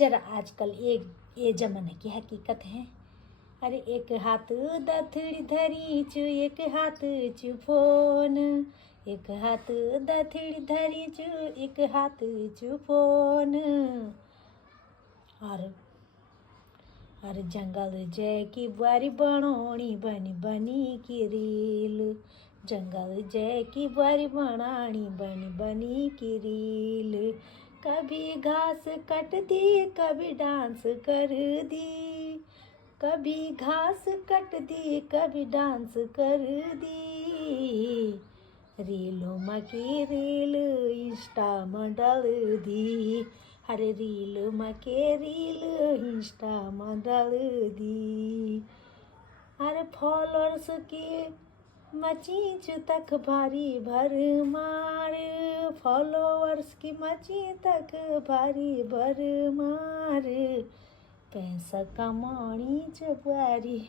जरा आजकल ये जमाने की हकीकत है। अरे एक हाथ दथड़ी धरी चु, एक हाथ चु फोन, एक हाथ दथड़ी धरी चु, एक हाथ चु फोन। और जंगल जय की बुआरी बनोणी बनी बनी की रील, जंगल जय की बुआरी बनानी बनी बनी की रील। कभी घास कट दी कभी डांस कर दी, कभी घास कट दी कभी डांस कर दी। रीलों में की रील इंस्टा में डाल दी, अरे रील में के रील इंस्टा में डाल दी। अरे फॉलोअर्स की मचीच तक भारी भर मार, फॉलोअर्स की मची तक भारी भर मार। पैसा कमानी च बुआरी